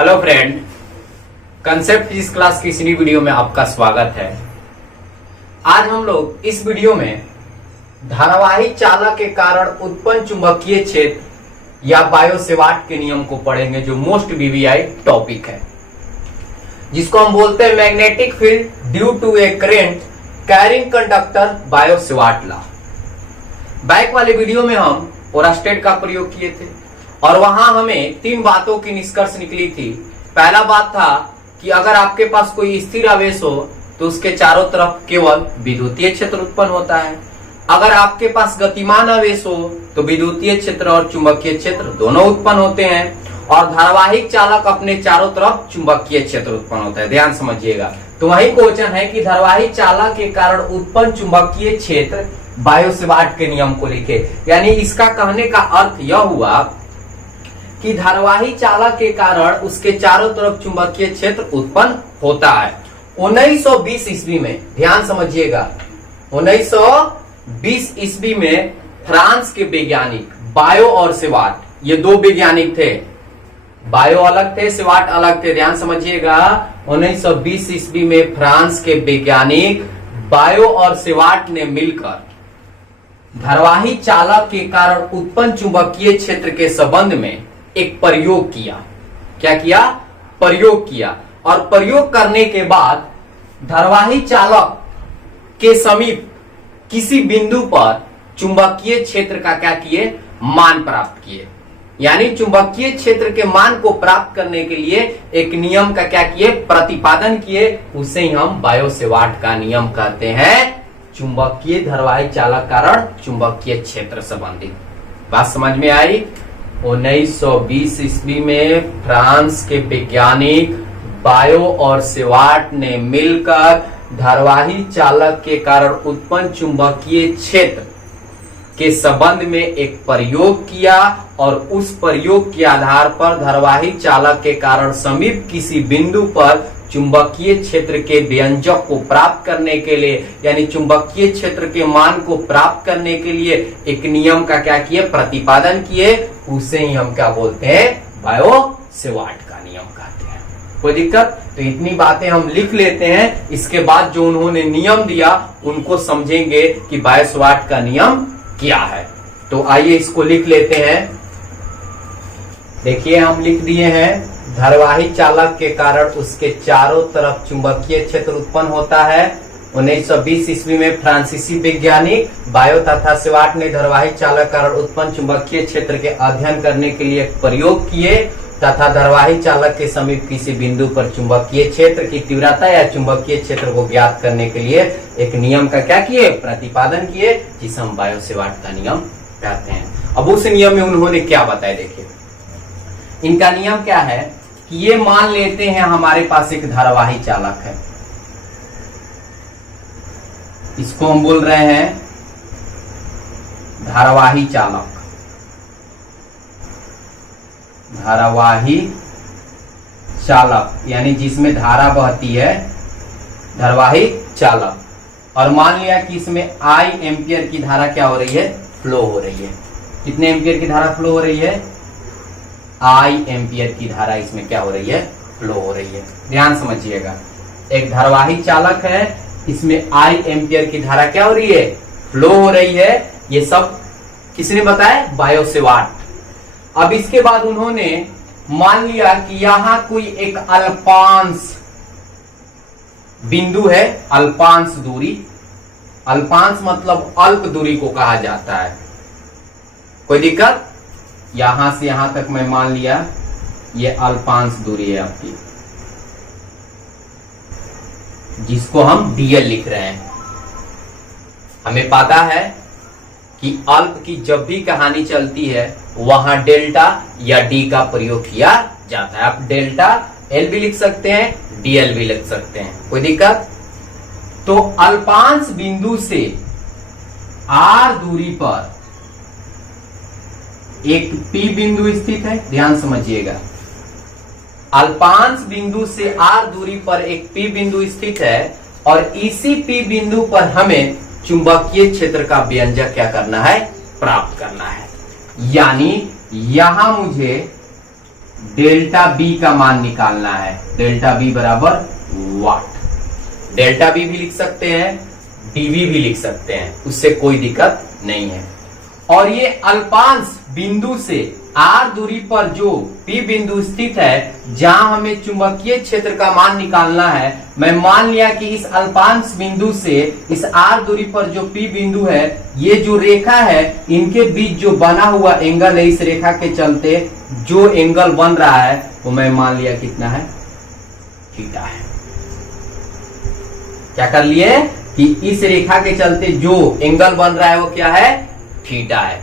Hello friend, concept physics class की इस नई वीडियो में आपका स्वागत है। आज हम लोग इस वीडियो में धारावाही चालक के कारण उत्पन्न चुंबकीय क्षेत्र या बायो-सेवार्ट के नियम को पढ़ेंगे, जो मोस्ट वीवीआई टॉपिक है, जिसको हम बोलते हैं magnetic field due to a current carrying conductor Biot Savart law. Back वाले वीडियो में हम ओरास्टेड का प्रयोग किए थे और वहां हमें तीन बातों की निष्कर्ष निकली थी। पहला बात था कि अगर आपके पास कोई स्थिर आवेश हो तो उसके चारों तरफ केवल विद्युतीय क्षेत्र उत्पन्न होता है। अगर आपके पास गतिमान आवेश हो तो विद्युतीय क्षेत्र और चुंबकीय क्षेत्र दोनों उत्पन्न होते हैं और धारावाहिक चालक अपने चारों तरफ चुंबकीय क्षेत्र उत्पन्न होता है। ध्यान समझिएगा। तो वही क्वेश्चन है कि धारावाहिक चालक के कारण उत्पन्न चुंबकीय क्षेत्र बायो-सेवार्ट के नियम को लिखे। यानी इसका कहने का अर्थ यह हुआ कि धारावाही चालक के कारण उसके चारों तरफ चुंबकीय क्षेत्र उत्पन्न होता है। 1920 ईस्वी में, ध्यान समझिएगा, 1920 ईस्वी में फ्रांस के वैज्ञानिक बायो और सेवार्ट, ये दो वैज्ञानिक थे, बायो अलग थे, सेवार्ट अलग थे। ध्यान समझिएगा, 1920 ईस्वी में फ्रांस के वैज्ञानिक बायो और सेवार्ट ने मिलकर धारावाही चालक के कारण उत्पन्न चुंबकीय क्षेत्र के संबंध में एक प्रयोग किया। क्या किया? प्रयोग किया। और प्रयोग करने के बाद धारावाही चालक के समीप किसी बिंदु पर चुंबकीय क्षेत्र का क्या किए? मान प्राप्त किए। यानी चुंबकीय क्षेत्र के मान को प्राप्त करने के लिए एक नियम का क्या किए? प्रतिपादन किए। उसे ही हम बायो-सेवार्ट का नियम कहते हैं। चुंबकीय धारावाही चालक कारण चुंबकीय क्षेत्र संबंधित बात समझ में आई। 1920 ईस्वी में फ्रांस के वैज्ञानिक बायो और सेवार्ट ने मिलकर धारावाही चालक के कारण उत्पन्न चुंबकीय क्षेत्र के संबंध में एक प्रयोग किया और उस प्रयोग के आधार पर धारावाही चालक के कारण समीप किसी बिंदु पर चुंबकीय क्षेत्र के व्यंजक को प्राप्त करने के लिए, यानी चुंबकीय क्षेत्र के मान को प्राप्त करने के लिए एक नियम का क्या किए? प्रतिपादन किए। उसे ही हम क्या बोलते हैं? बायो-सेवार्ट का नियम कहते हैं। कोई दिक्कत? तो इतनी बातें हम लिख लेते हैं। इसके बाद जो उन्होंने नियम दिया उनको समझेंगे कि बायो-सेवार्ट का नियम क्या है। तो आइए इसको लिख लेते हैं। देखिए, हम लिख दिए हैं, धारावाही चालक के कारण उसके चारों तरफ चुंबकीय क्षेत्र उत्पन्न होता है। 1920 ईस्वी में फ्रांसीसी वैज्ञानिक बायो तथा सेवार्ट ने धारावाही चालक कारण उत्पन्न चुंबकीय क्षेत्र के अध्ययन करने के लिए प्रयोग किए तथा धारावाही चालक के समीप किसी बिंदु पर चुंबकीय क्षेत्र की तीव्रता या चुंबकीय क्षेत्र को ज्ञात करने के लिए एक नियम का क्या किए? प्रतिपादन किए, जिसे हम बायो-सेवार्ट का नियम कहते हैं। अब उस नियम में उन्होंने क्या बताया, देखिए इनका नियम क्या है कि ये मान लेते हैं हमारे पास एक धारावाही चालक है, इसको हम बोल रहे हैं धारावाही चालक, धारावाही चालक यानी जिसमें धारा बहती है, धारावाही चालक। और मान लिया कि इसमें आई एम्पियर की धारा क्या हो रही है? फ्लो हो रही है। कितने एम्पियर की धारा फ्लो हो रही है? आई एम्पियर की धारा इसमें क्या हो रही है? फ्लो हो रही है। ध्यान समझिएगा, एक धारावाही चालक है, इसमें आई एम्पियर की धारा क्या हो रही है? फ्लो हो रही है। ये सब किसने बताया? बायो-सेवार्ट। अब इसके बाद उन्होंने मान लिया कि यहां कोई एक अल्पांश बिंदु है, अल्पांश दूरी, अल्पांश मतलब अल्प दूरी को कहा जाता है। कोई दिक्कत? यहां से यहां तक मैं मान लिया ये अल्पांश दूरी है आपकी, जिसको हम डीएल लिख रहे हैं। हमें पता है कि अल्प की जब भी कहानी चलती है वहां डेल्टा या डी का प्रयोग किया जाता है। आप डेल्टा एल भी लिख सकते हैं, डीएल भी लिख सकते हैं। कोई दिक्कत? तो अल्पांश बिंदु से आर दूरी पर एक पी बिंदु स्थित है। ध्यान समझिएगा, अल्पांश बिंदु से आर दूरी पर एक पी बिंदु स्थित है और इसी पी बिंदु पर हमें चुंबकीय क्षेत्र का व्यंजक क्या करना है? प्राप्त करना है। यानी यहां मुझे डेल्टा बी का मान निकालना है। डेल्टा बी बराबर वाट। डेल्टा बी भी लिख सकते हैं, डीवी भी लिख सकते हैं, उससे कोई दिक्कत नहीं है। और ये अल्पांश बिंदु से आर दूरी पर जो पी बिंदु स्थित है, जहां हमें चुंबकीय क्षेत्र का मान निकालना है, मैं मान लिया कि इस अल्पांश बिंदु से इस आर दूरी पर जो पी बिंदु है, ये जो रेखा है, इनके बीच जो बना हुआ एंगल है, इस रेखा के चलते जो एंगल बन रहा है वो मैं मान लिया कितना है, थीटा है। क्या कर लिए कि इस रेखा के चलते जो एंगल बन रहा है वो क्या है, थीटा है।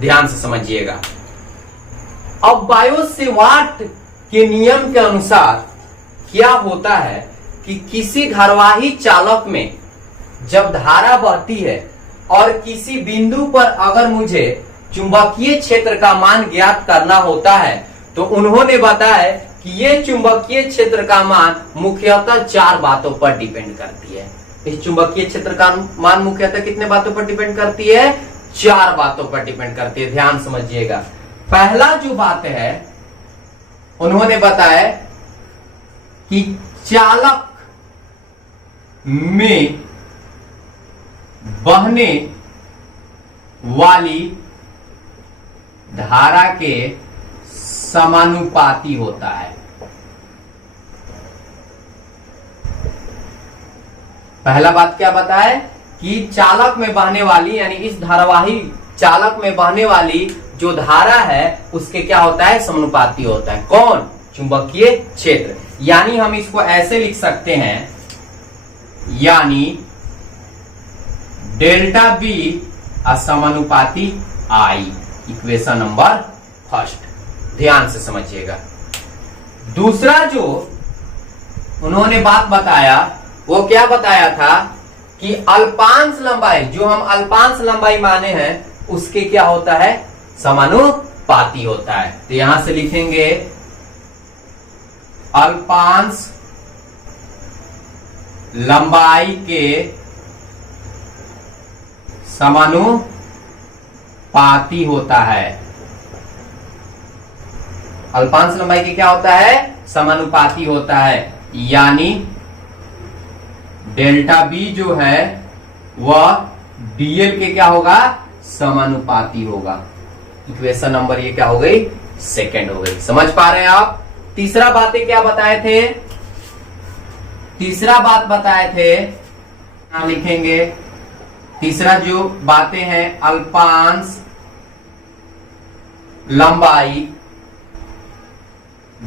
ध्यान से समझिएगा। अब बायो-सेवार्ट के नियम के अनुसार क्या होता है कि किसी धारावाही चालक में जब धारा बहती है और किसी बिंदु पर अगर मुझे चुंबकीय क्षेत्र का मान ज्ञात करना होता है, तो उन्होंने बताया कि ये चुंबकीय क्षेत्र का मान मुख्यतः 4 बातों पर डिपेंड करती है। इस चुंबकीय क्षेत्र का मान मुख्यतः कितने बातों पर डिपेंड करती है, 4 बातों पर डिपेंड करती है। ध्यान समझिएगा। पहला जो बात है, उन्होंने बताया कि चालक में बहने वाली धारा के समानुपाती होता है। पहला बात क्या बताए कि चालक में बहने वाली, यानी इस धारावाही चालक में बहने वाली जो धारा है उसके क्या होता है, समानुपाती होता है। कौन, चुंबकीय क्षेत्र। यानी हम इसको ऐसे लिख सकते हैं, यानी डेल्टा बी असमानुपाती आई। Equation number first. ध्यान से समझिएगा। दूसरा जो उन्होंने बात बताया वो क्या बताया था कि अल्पांश लंबाई, जो हम अल्पांश लंबाई माने हैं, उसके क्या होता है, समानुपाती होता है। तो यहां से लिखेंगे अल्पांश लंबाई के समानुपाती होता है। अल्पांश लंबाई के क्या होता है, समानुपाती होता है। यानी डेल्टा बी जो है वह डीएल के क्या होगा, समानुपाती होगा। इक्वेशन नंबर ये क्या हो गई, सेकंड हो गई। समझ पा रहे हैं आप। तीसरा बातें क्या बताए थे, तीसरा बात बताए थे, यहां लिखेंगे। तीसरा जो बातें हैं, अल्पांश लंबाई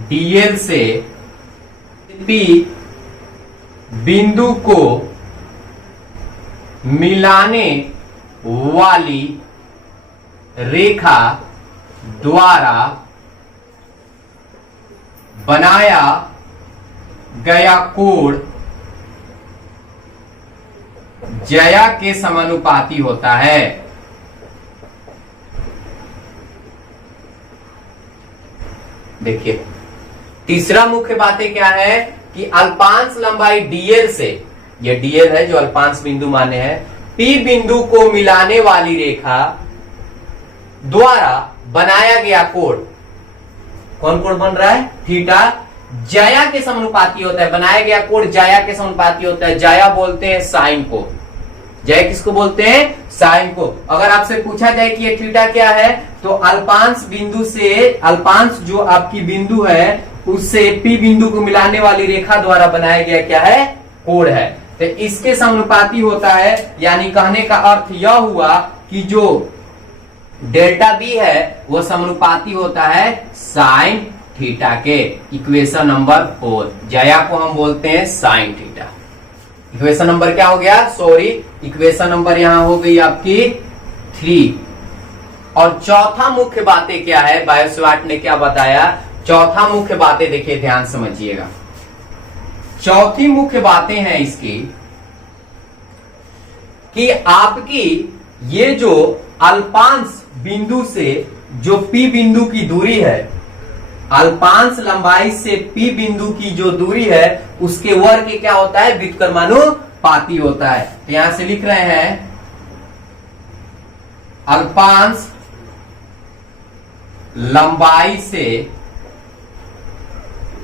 डीएल से पी बिंदु को मिलाने वाली रेखा द्वारा बनाया गया कोण ज्या के समानुपाती होता है। देखिए, तीसरा मुख्य बातें क्या है कि अल्पांश लंबाई डीएल से, ये डीएल है जो अल्पांश बिंदु माने हैं, पी बिंदु को मिलाने वाली रेखा द्वारा बनाया गया कोण, कौन कोण बन रहा है, थीटा, ज्या के समानुपाती होता है। बनाया गया कोण ज्या के समानुपाती होता है। ज्या बोलते हैं साइन को। ज्या किसको बोलते हैं, साइन को। अगर आपसे पूछा जाए कि ये थीटा क्या है, तो अल्पांश बिंदु से, अल्पांश जो आपकी बिंदु है उससे पी बिंदु को मिलाने वाली रेखा द्वारा बनाया गया क्या है, कोण है। तो इसके समानुपाती होता है। यानी कहने का अर्थ यह हुआ कि जो डेल्टा बी है वो समानुपाती होता है साइन थीटा के। इक्वेशन नंबर 4, ज्या को हम बोलते हैं साइन थीटा। इक्वेशन नंबर क्या हो गया, सॉरी, इक्वेशन नंबर यहां हो गई आपकी 3। और चौथा मुख्य बातें क्या है, बायो-सेवार्ट ने क्या बताया, चौथा मुख्य बातें देखिए, ध्यान समझिएगा। चौथी मुख्य बातें हैं इसकी कि आपकी ये जो अल्पांश बिंदु से जो पी बिंदु की दूरी है, अल्पांश लंबाई से पी बिंदु की जो दूरी है उसके वर्ग के क्या होता है, व्युत्क्रमानुपाती होता है। तो यहां से लिख रहे हैं अल्पांश लंबाई से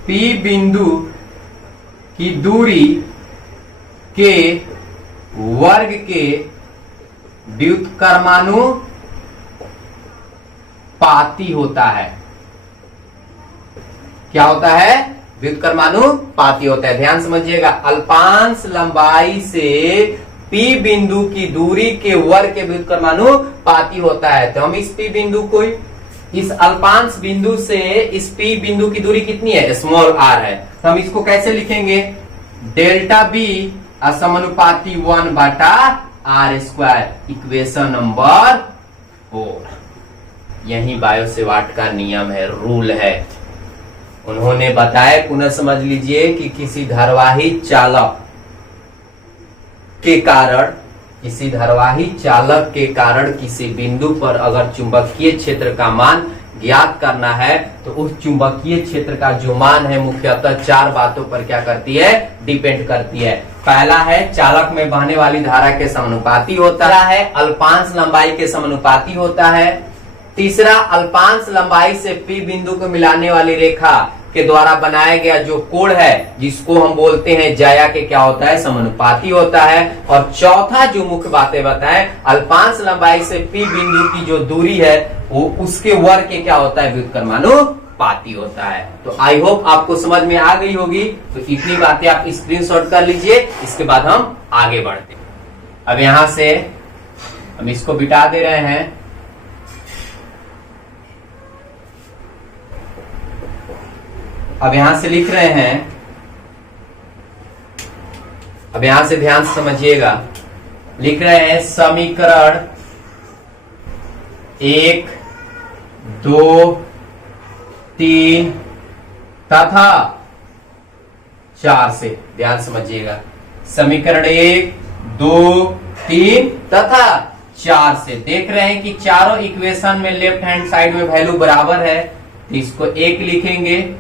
P बिंदु की दूरी के वर्ग के व्युत्क्रमानुपाती होता है। क्या होता है? व्युत्क्रमानुपाती होता है। ध्यान समझिएगा, अल्पांश लंबाई से P बिंदु की दूरी के वर्ग के व्युत्क्रमानुपाती होता है। तो हम इस P बिंदु को, इस अल्पांश बिंदु से इस P बिंदु की दूरी कितनी है? स्मॉल r है। तो हम इसको कैसे लिखेंगे? डेल्टा बी असमानुपाती 1/r², इक्वेशन नंबर 4। यही बायो सेवार्ट का नियम है, रूल है। उन्होंने बताया, पुनः समझ लीजिए कि किसी धारावाही चालक के कारण किसी बिंदु पर अगर चुंबकीय क्षेत्र का मान ज्ञात करना है तो उस चुंबकीय क्षेत्र का जो मान है मुख्यतः 4 बातों पर क्या करती है? डिपेंड करती है। पहला है चालक में बहने वाली धारा के समानुपाती होता है, अल्पांश लंबाई के समानुपाती होता है। तीसरा, अल्पांश लंबाई से P बिंदु को मिलाने वाली रेखा के द्वारा बनाया गया जो कोण है, जिसको हम बोलते हैं ज्या, के क्या होता है? समानुपाती होता है। और चौथा जो मुख्य बातें बताएं, अल्पांश लंबाई से P बिंदु की जो दूरी है वो उसके वर्ग के क्या होता है? व्युत्क्रमानुपाती होता है। तो आई होप आपको समझ में आ गई होगी। तो इतनी बातें आप स्क्रीनशॉट कर लीजिए, इसके बाद हम आगे बढ़ते हैं। अब यहां से हम इसको बिठा दे रहे हैं। अब यहां से लिख रहे हैं, अब यहां से ध्यान से समझिएगा, लिख रहे हैं समीकरण 1, 2, 3 तथा 4 से। ध्यान समझिएगा, समीकरण 1, 2, 3 तथा 4 से देख रहे हैं कि चारों इक्वेशन में लेफ्ट हैंड साइड में वैल्यू बराबर है। तो इसको 1 लिखेंगे,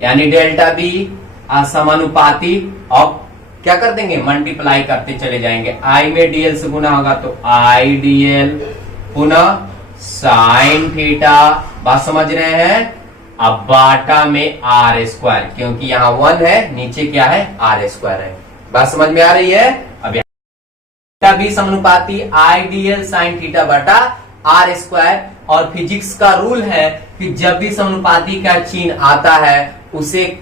यानी डेल्टा बी असमानुपाती। अब क्या कर देंगे? मल्टीप्लाई करते चले जाएंगे। आई में डीएल से गुना होगा तो आई डीएल पुनः साइन थीटा, बात समझ रहे हैं? अब बाटा में r², क्योंकि यहाँ 1 है, नीचे क्या है? r² है। बात समझ में आ रही है? अब डेल्टा बी समानुपाती आई डीएल साइन थीटा बटा r²। और फिजिक्स का रूल है कि जब भी समानुपाती का चिन्ह आता है उसे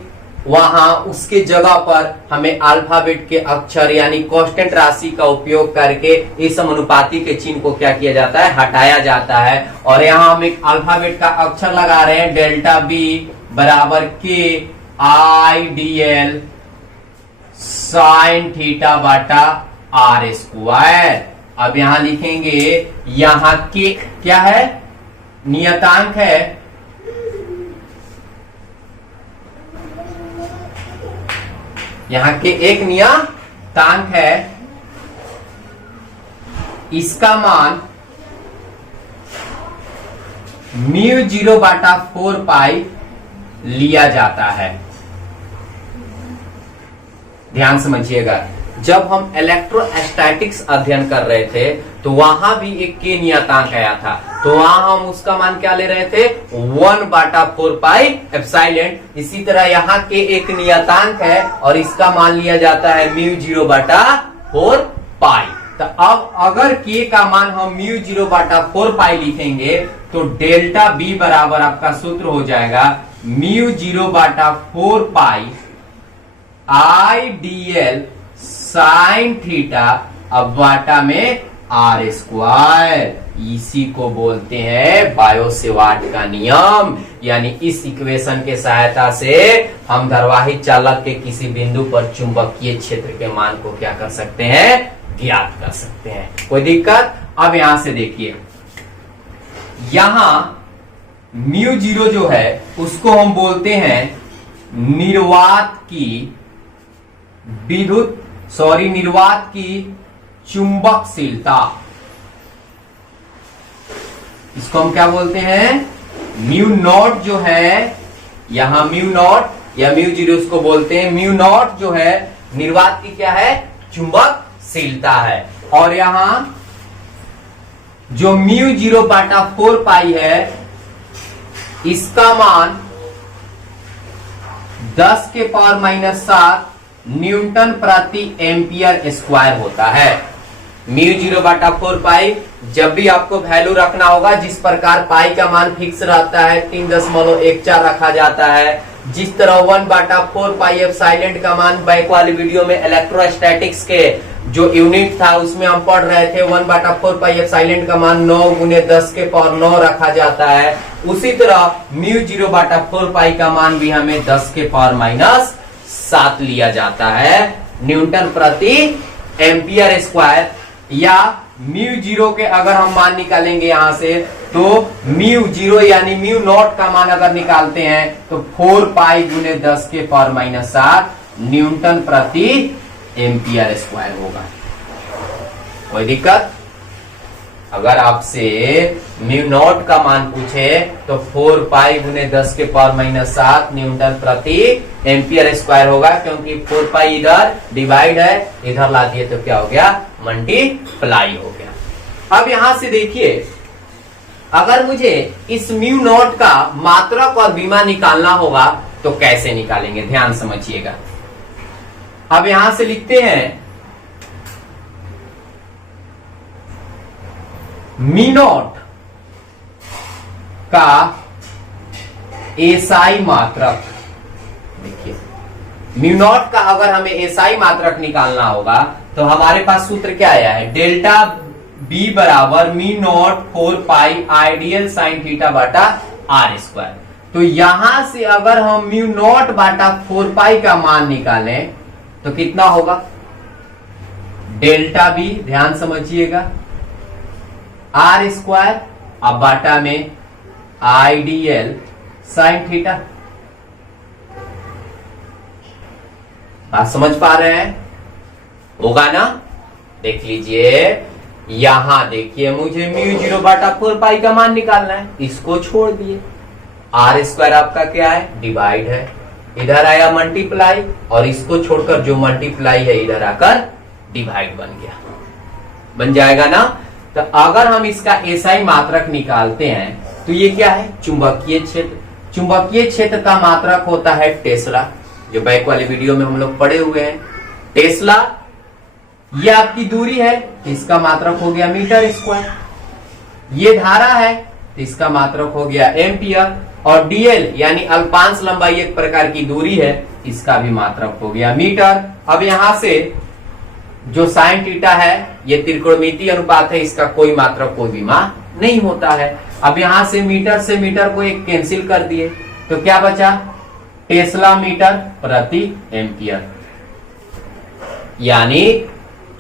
वहां उसके जगह पर हमें अल्फाबेट के अक्षर यानी कांस्टेंट राशि का उपयोग करके इस समानुपाती के चिन्ह को क्या किया जाता है? हटाया जाता है। और यहाँ हम एक अल्फाबेट का अक्षर लगा रहे हैं, डेल्टा बी बराबर के आई डीएल साइन थीटा बटा r²। अब यहां लिखेंगे, यहां के क्या है? नियतांक है। यहां के एक नियतांक है, इसका मान μ0/4π लिया जाता है। ध्यान समझिएगा, जब हम इलेक्ट्रोस्टैटिक्स अध्ययन कर रहे थे तो वहां भी एक के नियतांक आया था, तो वहां हम उसका मान क्या ले रहे थे? 1/4πε। इसी तरह यहाँ के एक नियतांक है और इसका मान लिया जाता है μ0/4π। तो अब अगर के का मान हम μ0/4π लिखेंगे तो डेल्टा बी बराबर आपका सूत्र हो जाएगा μ0/4π आई डीएल साइन थीटा अब बाटा में r²। इसी को बोलते हैं बायो सेवार्ट का नियम। यानी इस इक्वेशन के सहायता से हम धारावाही चालक के किसी बिंदु पर चुंबकीय क्षेत्र के मान को क्या कर सकते हैं? ज्ञात कर सकते हैं। कोई दिक्कत? अब यहां से देखिए, यहां μ0 जो है उसको हम बोलते हैं निर्वात की चुंबकशीलता। इसको हम क्या बोलते हैं? μ0 जो है, यहां μ0 या μ0 उसको बोलते हैं। μ0 जो है निर्वात की क्या है? चुंबकशीलता है। और यहां जो μ0/4π है इसका मान 10 के पावर माइनस 7 न्यूटन प्रति एम्पियर स्क्वायर होता है। म्यू 0/4 जब भी आपको वैल्यू रखना होगा, जिस प्रकार पाई का मान फिक्स रहता है 3.14 रखा जाता है, जिस तरह 1/4 एप्सिलॉन का मान बैक वाली वीडियो में इलेक्ट्रोस्टैटिक्स के जो यूनिट था उसमें हम पढ़ रहे थे, 1/4 एप्सिलॉन का मान 9 × 10 के पावर 9 रखा जाता है। उसी तरह म्यू 0/4 का मान भी हमें 10 के पावर माइनस 7 लिया जाता है न्यूटन प्रति एम्पियर स्क्वायर। या म्यू 0 के अगर हम मान निकालेंगे यहां से, तो म्यू 0 यानी म्यू नॉट का मान अगर निकालते हैं तो 4 पाई गुने 10 के पावर माइनस 7 न्यूटन प्रति एम्पियर स्क्वायर होगा। कोई दिक्कत? अगर आपसे म्यू नॉट का मान पूछे तो 4 पाई गुने 10 के पावर माइनस 7 न्यूटन प्रति एम्पियर स्क्वायर होगा, क्योंकि 4 पाई इधर डिवाइड है, इधर ला दिए तो क्या हो गया, मल्टीप्लाई हो गया। अब यहां से देखिए, अगर मुझे इस म्यू नॉट का मात्रक और बीमा निकालना होगा तो कैसे निकालेंगे, ध्यान समझिएगा। अब यहां से लिखते हैं मी नॉट का एसआई मात्रक। देखिए, म्यू नॉट का अगर हमें एसआई मात्रक निकालना होगा तो हमारे पास सूत्र क्या आया है, डेल्टा बी बराबर me not 4 pi ideal sine theta बटा आर स्क्वायर। तो यहां से अगर हम म्यू नॉट बटा 4 पाई का मान निकालें तो कितना होगा, डेल्टा बी, ध्यान समझिएगा, आर स्क्वायर अब बाटा में आइडियल साइन थीटा। बात समझ पा रहे हैं? होगा ना? देख लीजिए, यहां देखिए, मुझे म्यू 0/4 का मान निकालना है, इसको छोड़ दिए, आर स्क्वायर आपका क्या है, डिवाइड है, इधर आया मल्टीप्लाई, और इसको छोड़कर जो मल्टीप्लाई है इधर आकर डिवाइड बन गया, बन जाएगा ना। तो अगर हम इसका एसआई मात्रक निकालते हैं तो ये क्या है, चुंबकीय क्षेत्र। चुंबकीय क्षेत्र का मात्रक होता है टेस्ला, जो बैक वाले वीडियो में हम लोग पढ़े हुए हैं। टेस्ला ये आपकी दूरी है, इसका मात्रक हो गया मीटर स्क्वायर। ये धारा है तो इसका मात्रक हो गया एम्पियर, और डीएल यानी अल्पांश लंबाई एक प्रकार की दूरी है, इसका भी मात्रक हो गया मीटर। अब यहां से जो साइन थीटा है ये त्रिकोणमितीय अनुपात है, इसका कोई मात्रक कोई बीमा नहीं होता है। अब यहां से मीटर को एक कैंसिल कर दिए तो क्या बचा, टेस्ला मीटर प्रति एम्पियर। यानी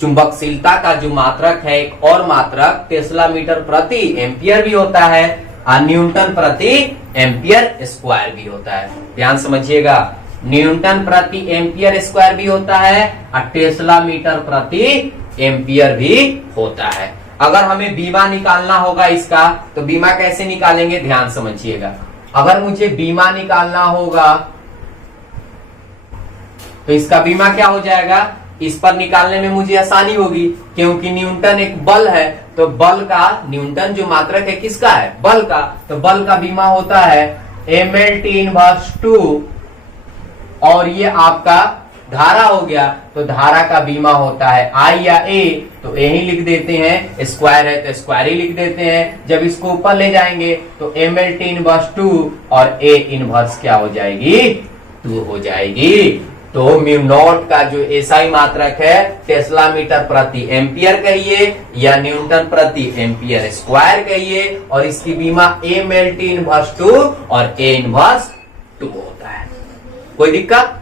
चुंबकशीलता का जो मात्रक है, एक और मात्रक टेस्ला मीटर प्रति एम्पियर भी होता है और न्यूटन प्रति एम्पियर स्क्वायर भी होता है। ध्यान समझिएगा, न्यूटन प्रति एम्पियर स्क्वायर भी होता है और टेस्ला मीटर प्रति एम्पियर भी होता है। अगर हमें बीमा निकालना होगा इसका, तो बीमा कैसे निकालेंगे, ध्यान समझिएगा। अगर मुझे बीमा निकालना होगा तो इसका बीमा क्या हो जाएगा, इस पर निकालने में मुझे आसानी होगी, क्योंकि न्यूटन एक बल है, तो बल का न्यूटन जो मात्रक है किसका है, बल का, तो बल का बीमा होता है mLT इनवर्स 2, और ये आपका धारा हो गया, तो धारा का बीमा होता है I या A, तो A ही लिख देते हैं, स्क्वायर है तो स्क्वायर ही लिख देते हैं। जब इसको ऊपर ले जाएंगे तो mLT इनवर्स 2 और A इनवर्स क्या हो जाएगी, 2 हो जाएगी। तो म्यू नॉट का जो एसआई मात्रक है, टेस्ला मीटर प्रति एम्पियर कहिए या न्यूटन प्रति एम्पियर स्क्वायर कहिए, और इसकी बीमा mLT इनवर्स 2 और A इनवर्स 2 होता है। कोई दिक्कत?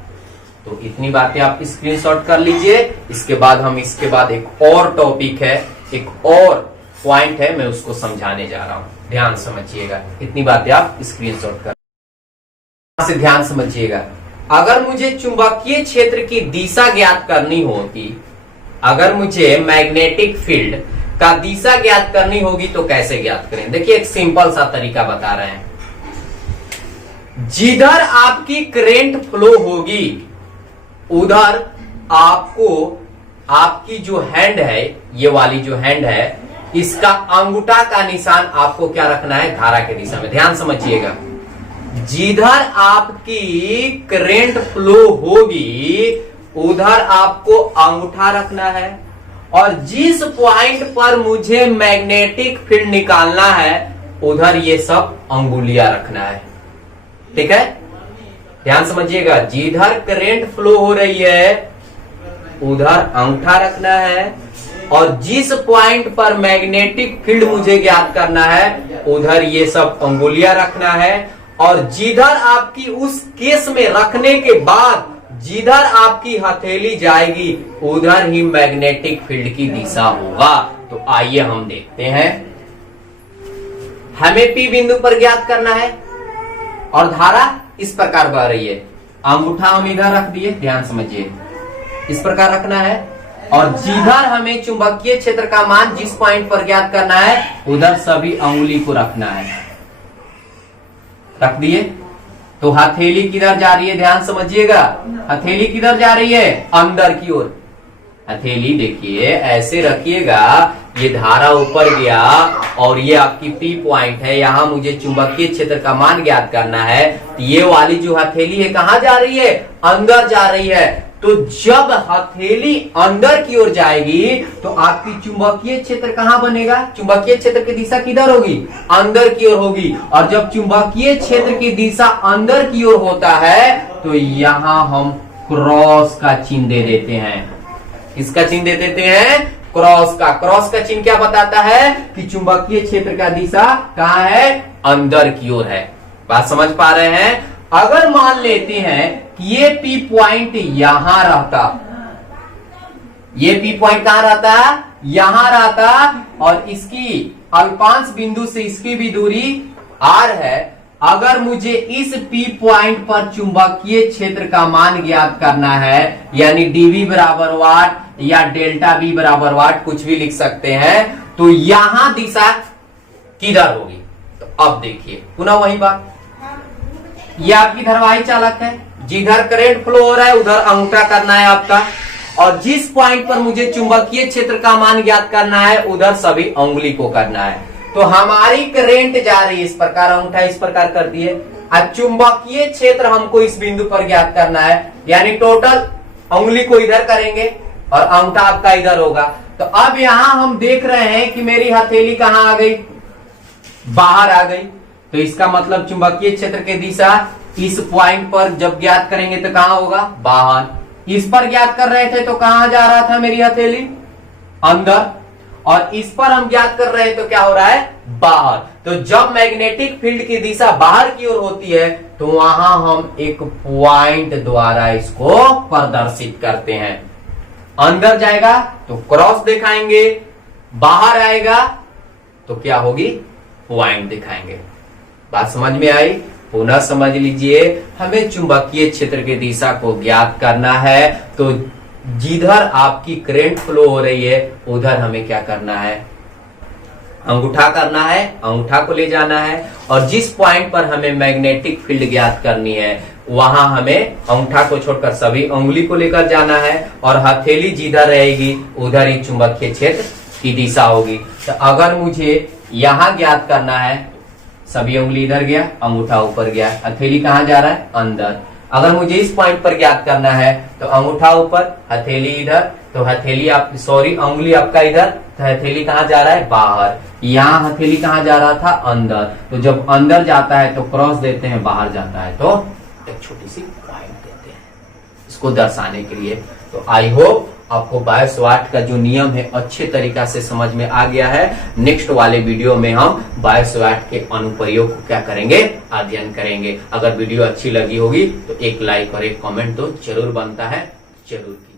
तो इतनी बातें आप स्क्रीनशॉट कर लीजिए। इसके बाद एक और टॉपिक है, एक और पॉइंट है, मैं उसको समझाने जा रहा हूं, ध्यान समझिएगा। इतनी बातें आप स्क्रीनशॉट कर से ध्यान समझिएगा। अगर मुझे चुंबकीय क्षेत्र की दिशा ज्ञात करनी होगी, अगर मुझे मैग्नेटिक फील्ड का दिशा ज्ञात करनी होगी तो कैसे ज्ञात करें, देखिए एक सिंपल सा तरीका बता रहे हैं। जिधर आपकी करेंट फ्लो होगी उधर आपको आपकी जो हैंड है, ये वाली जो हैंड है, इसका अंगूठा का निशान आपको क्या रखना है, धारा के दिशा में। ध्यान समझिएगा, जिधर आपकी करंट फ्लो होगी उधर आपको अंगूठा रखना है, और जिस पॉइंट पर मुझे मैग्नेटिक फील्ड निकालना है उधर ये सब अंगुलियां रखना है। ठीक है, ध्यान समझिएगा, जिधर करंट फ्लो हो रही है उधर अंगूठा रखना है, और जिस पॉइंट पर मैग्नेटिक फील्ड मुझे ज्ञात करना है उधर ये सब अंगुलियां रखना है, और जिधर आपकी उस केस में रखने के बाद जिधर आपकी हथेली जाएगी उधर ही मैग्नेटिक फील्ड की दिशा होगा। तो आइए हम देखते हैं। हमें P बिंदु पर ज्ञात करना है और धारा इस प्रकार बह रही है। अंगूठा हम इधर रख दिए, ध्यान समझिए, इस प्रकार रखना है, और जिधर हमें चुंबकीय क्षेत्र का मान जिस पॉइंट पर ज्ञात करना है उधर सभी अंगुली को रखना है। रख दिए, तो हथेली किधर जा रही है, ध्यान समझिएगा, हथेली किधर जा रही है, अंदर की ओर। हथेली देखिए ऐसे रखिएगा, ये धारा ऊपर गया और ये आपकी P पॉइंट है, यहां मुझे चुंबकीय क्षेत्र का मान ज्ञात करना है। ये वाली जो हथेली है कहां जा रही है, अंदर जा रही है। तो जब हथेली अंदर की ओर जाएगी तो आपकी चुंबकीय क्षेत्र कहां बनेगा, चुंबकीय क्षेत्र की दिशा किधर होगी, अंदर की ओर होगी। और जब चुंबकीय क्षेत्र की दिशा अंदर की ओर होता है तो यहां हम क्रॉस का चिन्ह दे देते हैं। किसका चिन्ह दे देते हैं, क्रॉस का। क्रॉस का चिन्ह क्या बताता है कि चुंबकीय क्षेत्र का दिशा कहां है, अंदर की ओर है। बात समझ पा रहे हैं। अगर मान लेते हैं कि ये P पॉइंट यहां रहता, ये P पॉइंट कहां रहता, यहां रहता, और इसकी अल्पांश बिंदु से इसकी भी दूरी R है। अगर मुझे इस P पॉइंट पर चुंबकीय क्षेत्र का मान ज्ञात करना है, यानी dV बराबर वाट या डेल्टा V बराबर वाट, कुछ भी लिख सकते हैं, तो यहां दिशा किधर होगी। तो अब देखिए पुनः वही बात, ये आपकी धारावाही चालक है, जिधर करंट फ्लो हो रहा है उधर अंगूठा करना है आपका, और जिस पॉइंट पर मुझे चुंबकीय क्षेत्र का मान ज्ञात करना है उधर सभी अंगुली को करना है। तो हमारी करंट जा रही है इस प्रकार, अंगूठा इस प्रकार कर दिए, और चुंबकीय क्षेत्र हमको इस बिंदु पर ज्ञात करना है, यानी टोटल अंगुली को इधर करेंगे और अंगूठा आपका इधर होगा। तो अब यहां हम देख रहे हैं कि मेरी हथेली कहां आ गई, बाहर आ गई। तो इसका मतलब चुंबकीय क्षेत्र की दिशा इस पॉइंट पर जब ज्ञात करेंगे तो कहां होगा, बाहर। इस पर ज्ञात कर रहे थे तो कहां जा रहा था मेरी हथेली, अंदर, और इस पर हम ज्ञात कर रहे हैं तो क्या हो रहा है, बाहर। तो जब मैग्नेटिक फील्ड की दिशा बाहर की ओर होती है तो वहां हम एक पॉइंट द्वारा इसको प्रदर्शित करते हैं। अंदर जाएगा तो क्रॉस दिखाएंगे, बाहर आएगा तो क्या होगी, पॉइंट दिखाएंगे। बात समझ में आई, पुनः समझ लीजिए। हमें चुंबकीय क्षेत्र की दिशा को ज्ञात करना है, तो जिधर आपकी करंट फ्लो हो रही है उधर हमें क्या करना है, अंगूठा करना है, अंगूठा को ले जाना है, और जिस पॉइंट पर हमें मैग्नेटिक फील्ड ज्ञात करनी है वहां हमें अंगूठा को छोड़कर सभी अंगुली को लेकर जाना है, और हथेली जिधर रहेगी उधर ही चुंबकीय क्षेत्र की दिशा होगी। तो अगर मुझे यहां ज्ञात करना है, सभी अंगुली इधर गया, अंगूठा ऊपर गया, हथेली कहां जा रहा है, अंदर। अगर मुझे इस पॉइंट पर ज्ञात करना है तो अंगूठा ऊपर, हथेली इधर, तो हथेली अंगुली आपका इधर, तो हथेली कहां जा रहा है, बाहर। यहाँ हथेली कहां जा रहा था, अंदर। तो जब अंदर जाता है तो क्रॉस देते हैं, बाहर जाता है तो एक छोटी सी पॉइंट देते हैं, इसको दर्शाने के लिए। तो आई होप आपको बायो सवाट का जो नियम है अच्छे तरीका से समझ में आ गया है। नेक्स्ट वाले वीडियो में हम बायो सवाट के अनुप्रयोग को क्या करेंगे, अध्ययन करेंगे। अगर वीडियो अच्छी लगी होगी तो एक लाइक और एक कमेंट तो जरूर बनता है, जरूर कीजिए।